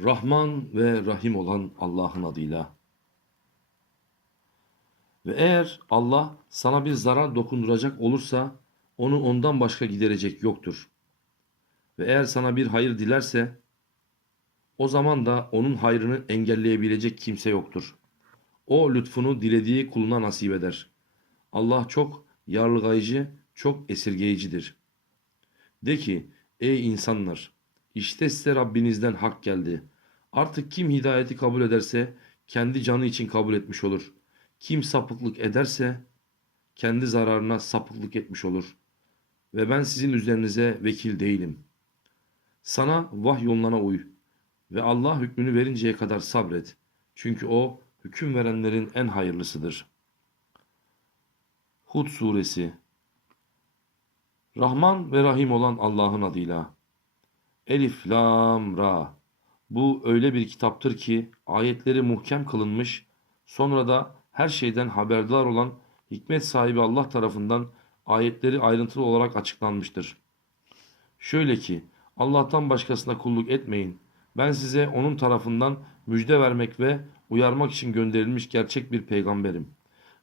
Rahman ve Rahim olan Allah'ın adıyla. Ve eğer Allah sana bir zarar dokunduracak olursa onu ondan başka giderecek yoktur. Ve eğer sana bir hayır dilerse o zaman da onun hayrını engelleyebilecek kimse yoktur. O lütfunu dilediği kuluna nasip eder. Allah çok yarlıgayıcı, çok esirgeyicidir. De ki, ey insanlar, işte size Rabbinizden hak geldi. Artık kim hidayeti kabul ederse kendi canı için kabul etmiş olur. Kim sapıklık ederse kendi zararına sapıklık etmiş olur. Ve ben sizin üzerinize vekil değilim. Sana vahyolunana uy ve Allah hükmünü verinceye kadar sabret. Çünkü o hüküm verenlerin en hayırlısıdır. Hud suresi Rahman ve Rahim olan Allah'ın adıyla. Elif, Lam, Ra. Bu öyle bir kitaptır ki ayetleri muhkem kılınmış, sonra da her şeyden haberdar olan hikmet sahibi Allah tarafından ayetleri ayrıntılı olarak açıklanmıştır. Şöyle ki Allah'tan başkasına kulluk etmeyin. Ben size onun tarafından müjde vermek ve uyarmak için gönderilmiş gerçek bir peygamberim.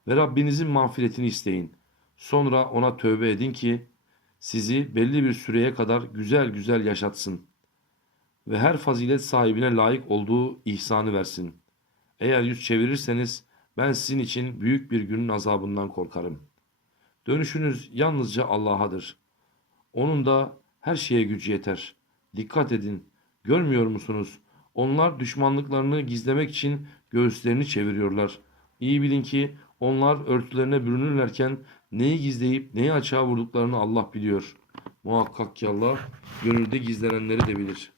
Ve Rabbinizin mağfiretini isteyin. Sonra ona tövbe edin ki sizi belli bir süreye kadar güzel güzel yaşatsın. Ve her fazilet sahibine layık olduğu ihsanı versin. Eğer yüz çevirirseniz ben sizin için büyük bir günün azabından korkarım. Dönüşünüz yalnızca Allah'adır. Onun da her şeye gücü yeter. Dikkat edin. Görmüyor musunuz? Onlar düşmanlıklarını gizlemek için göğüslerini çeviriyorlar. İyi bilin ki onlar örtülerine bürünürlerken neyi gizleyip neyi açığa vurduklarını Allah biliyor. Muhakkak ki Allah gönülde gizlenenleri de bilir.